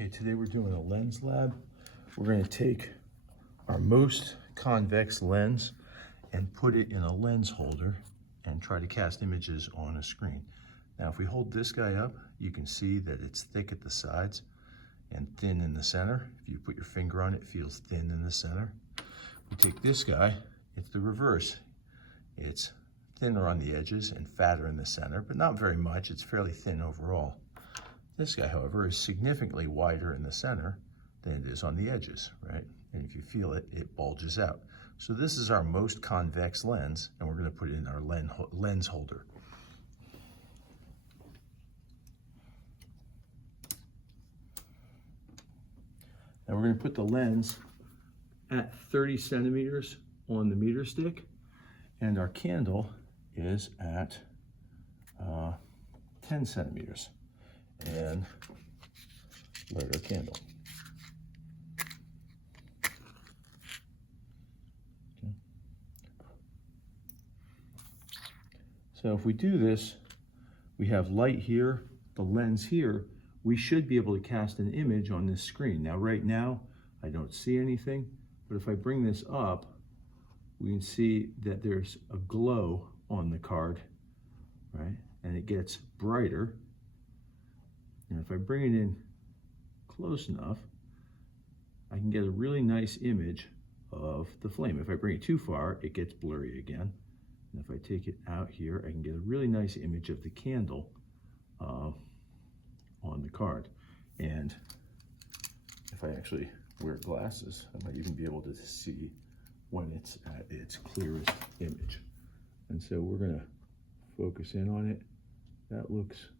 Okay, today we're doing a lens lab. We're going to take our most convex lens and put it in a lens holder and try to cast images on a screen. Now, if we hold this guy up, you can see that it's thick at the sides and thin in the center. If you put your finger on it, it feels thin in the center. We take this guy, it's the reverse. It's thinner on the edges and fatter in the center, but not very much. It's fairly thin overall. This guy, however, is significantly wider in the center than it is on the edges, right? And if you feel it, it bulges out. So this is our most convex lens, and we're going to put it in our lens holder. Now we're going to put the lens at 30 centimeters on the meter stick, and our candle is at 10 centimeters. And light our candle. Okay. So if we do this, we have light here, the lens here. We should be able to cast an image on this screen. Now, right now, I don't see anything, but if I bring this up, we can see that there's a glow on the card, right? And it gets brighter. And if I bring it in close enough, I can get a really nice image of the flame. If I bring it too far, it gets blurry again. And if I take it out here, I can get a really nice image of the candle on the card. And if I actually wear glasses, I might even be able to see when it's at its clearest image. And so we're gonna focus in on it. That looks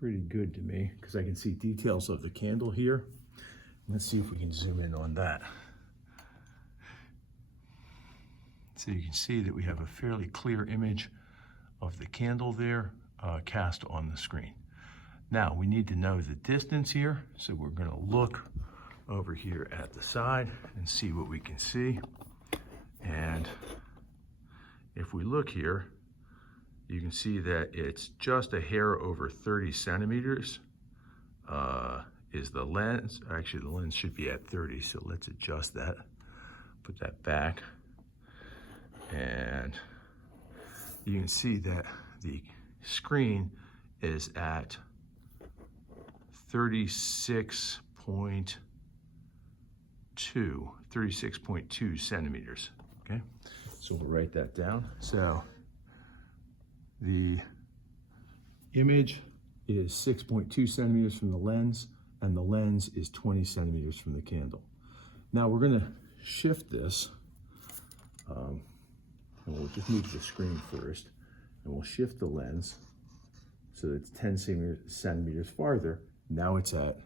pretty good to me because I can see details of the candle here. Let's see if we can zoom in on that. So you can see that we have a fairly clear image of the candle there cast on the screen. Now we need to know the distance here, so we're going to look over here at the side and see what we can see. And if we look here, you can see that it's just a hair over 30 centimeters is the lens. Actually, the lens should be at 30, so let's adjust that. Put that back. And you can see that the screen is at 36.2 centimeters, okay? So we'll write that down. So the image is 6.2 centimeters from the lens, and the lens is 20 centimeters from the candle. Now we're going to shift this, and we'll just move the screen first, and we'll shift the lens so that it's 10 centimeters farther. Now it's at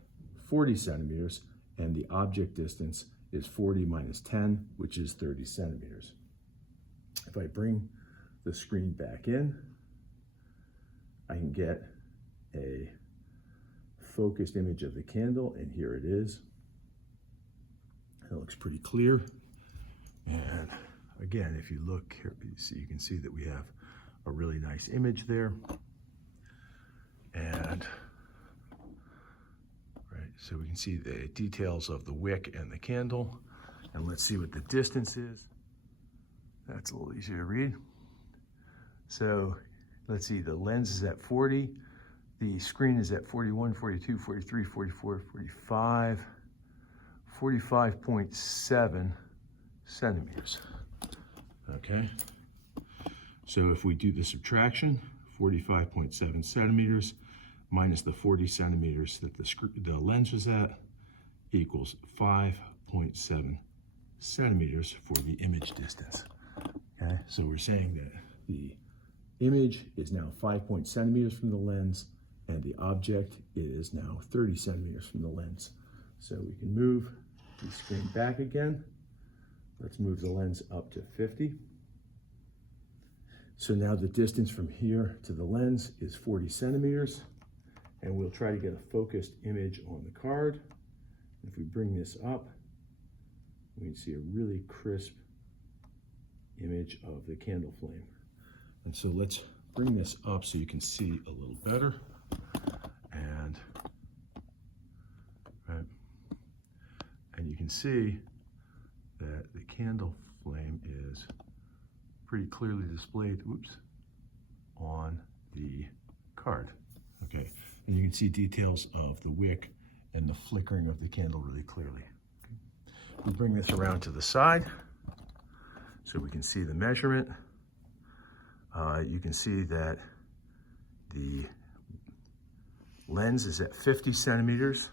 40 centimeters, and the object distance is 40 minus 10, which is 30 centimeters. If I bring the screen back in, I can get a focused image of the candle, and here it is. It looks pretty clear. And again, if you look here, you can see that we have a really nice image there. And right, so we can see the details of the wick and the candle. And let's see what the distance is. That's a little easier to read. So let's see, the lens is at 40, the screen is at 41, 42, 43, 44, 45, 45.7 centimeters, okay? So if we do the subtraction, 45.7 centimeters minus the 40 centimeters that the lens was at equals 5.7 centimeters for the image distance, okay? So we're saying that the image is now 5 centimeters from the lens, and the object is now 30 centimeters from the lens. So we can move the screen back again. Let's move the lens up to 50. So now the distance from here to the lens is 40 centimeters, and we'll try to get a focused image on the card. If we bring this up, we can see a really crisp image of the candle flame. And so let's bring this up so you can see a little better. And see that the candle flame is pretty clearly displayed, on the card. Okay, and you can see details of the wick and the flickering of the candle really clearly. Okay. We bring this around to the side so we can see the measurement. You can see that the lens is at 50 centimeters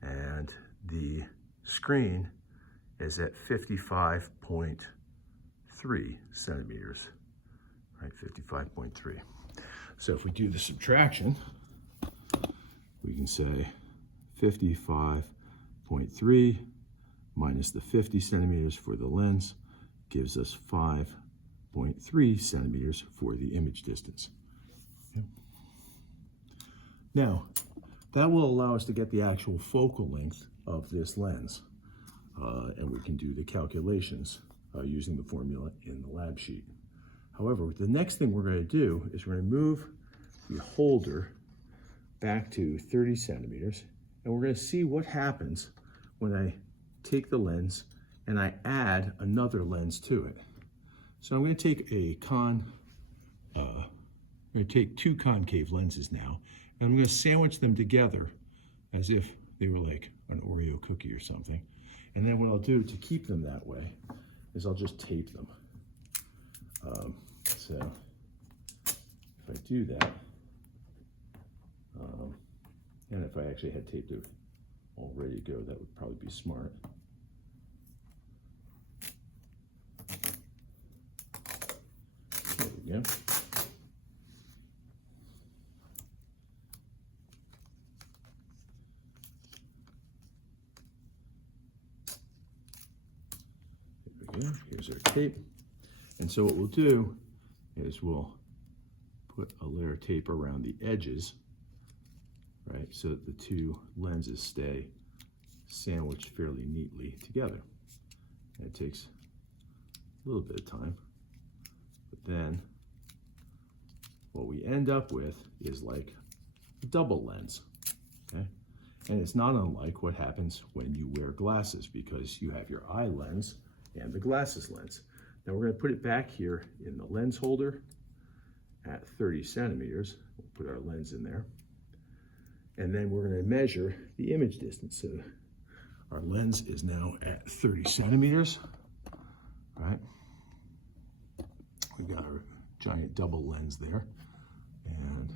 and the screen is at 55.3 centimeters, right? 55.3. So if we do the subtraction, we can say 55.3 minus the 50 centimeters for the lens gives us 5.3 centimeters for the image distance. Okay. Now, that will allow us to get the actual focal length of this lens, and we can do the calculations using the formula in the lab sheet. However, the next thing we're going to do is we're going to move the holder back to 30 centimeters, and we're going to see what happens when I take the lens and I add another lens to it. So I'm going to take two concave lenses now, and I'm going to sandwich them together as if they were like an Oreo cookie or something. And then what I'll do to keep them that way is I'll just tape them. So if I do that, and if I actually had taped it all ready to go, that would probably be smart. There we go. Here's our tape. And so what we'll do is we'll put a layer of tape around the edges, right, so that the two lenses stay sandwiched fairly neatly together. And it takes a little bit of time, but then what we end up with is like a double lens, okay? And it's not unlike what happens when you wear glasses, because you have your eye lens and the glasses lens. Now we're going to put it back here in the lens holder at 30 centimeters. We'll put our lens in there. And then we're going to measure the image distance. So our lens is now at 30 centimeters, right? We've got our giant double lens there. And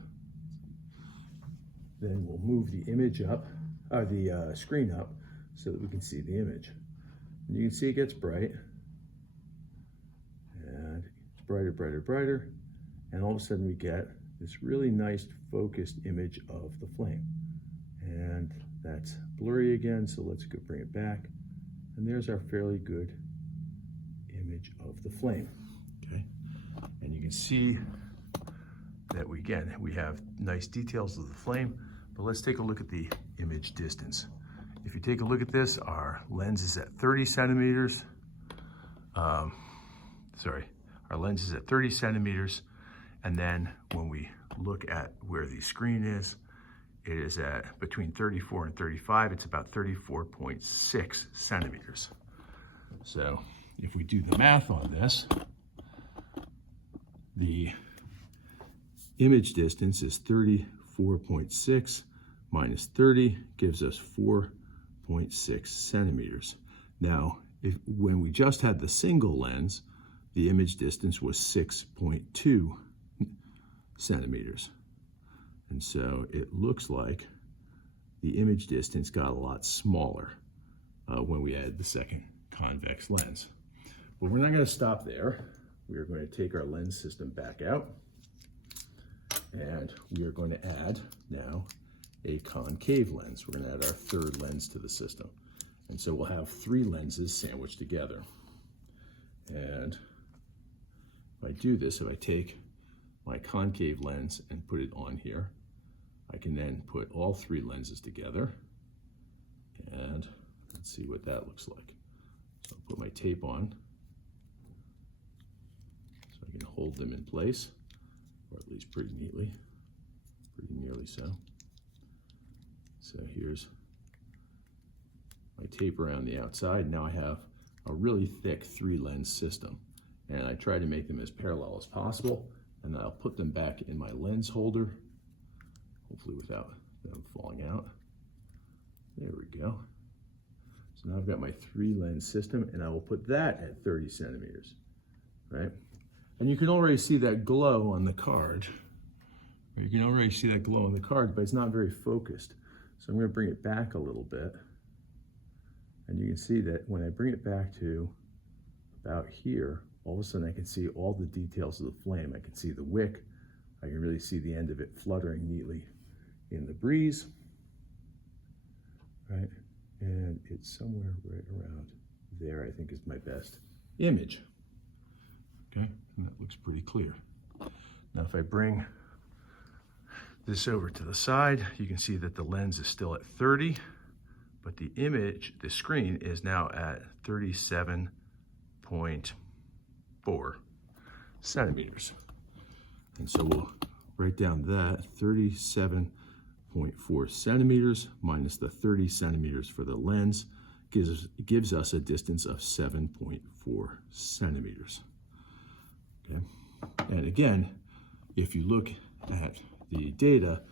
then we'll move the image up, the screen up, so that we can see the image. And you can see it gets bright, and it's brighter, brighter, brighter, and all of a sudden we get this really nice focused image of the flame. And that's blurry again, so let's go bring it back. And there's our fairly good image of the flame, okay? And you can see that we have nice details of the flame, but let's take a look at the image distance. If you take a look at this, our lens is at 30 centimeters. Our lens is at 30 centimeters. And then when we look at where the screen is, it is at between 34 and 35. It's about 34.6 centimeters. So if we do the math on this, the image distance is 34.6 minus 30 gives us 4.6 centimeters. Now, when we just had the single lens, the image distance was 6.2 centimeters. And so it looks like the image distance got a lot smaller when we added the second convex lens. But we're not going to stop there. We are going to take our lens system back out, and we are going to add now a concave lens. We're going to add our third lens to the system. And so we'll have three lenses sandwiched together. And if I do this, if I take my concave lens and put it on here, I can then put all three lenses together. And let's see what that looks like. So I'll put my tape on so I can hold them in place, or at least pretty neatly, pretty nearly so. So here's my tape around the outside. Now I have a really thick 3-lens system, and I try to make them as parallel as possible, and then I'll put them back in my lens holder, hopefully without them falling out. There we go. So now I've got my 3-lens system, and I will put that at 30 centimeters, right? And you can already see that glow on the card. You can already see that glow on the card, but it's not very focused. So I'm going to bring it back a little bit. And you can see that when I bring it back to about here, all of a sudden I can see all the details of the flame. I can see the wick. I can really see the end of it fluttering neatly in the breeze, right? And it's somewhere right around there, I think, is my best image. Okay, and that looks pretty clear. Now if I bring this over to the side, you can see that the lens is still at 30, but the image, the screen, is now at 37.4 centimeters. And so we'll write down that 37.4 centimeters minus the 30 centimeters for the lens gives us a distance of 7.4 centimeters. Okay. And again, if you look at the data,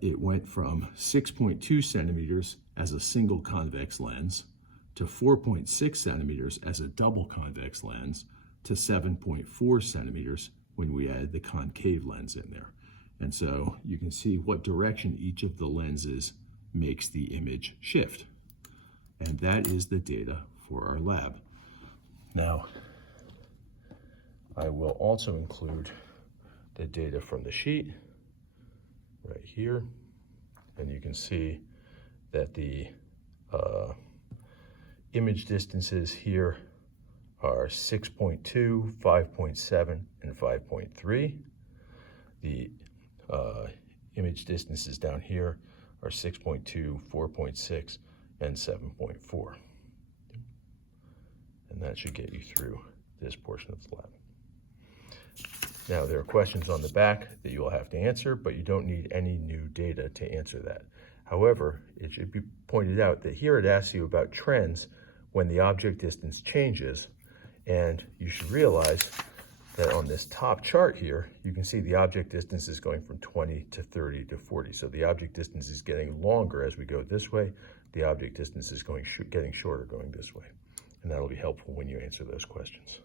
it went from 6.2 centimeters as a single convex lens to 4.6 centimeters as a double convex lens to 7.4 centimeters when we add the concave lens in there. And so you can see what direction each of the lenses makes the image shift. And that is the data for our lab. Now, I will also include the data from the sheet right here. And you can see that the image distances here are 6.2, 5.7, and 5.3. The image distances down here are 6.2, 4.6, and 7.4. And that should get you through this portion of the lab. Now, there are questions on the back that you will have to answer, but you don't need any new data to answer that. However, it should be pointed out that here it asks you about trends when the object distance changes, and you should realize that on this top chart here, you can see the object distance is going from 20 to 30 to 40. So the object distance is getting longer as we go this way. The object distance is getting shorter going this way. And that'll be helpful when you answer those questions.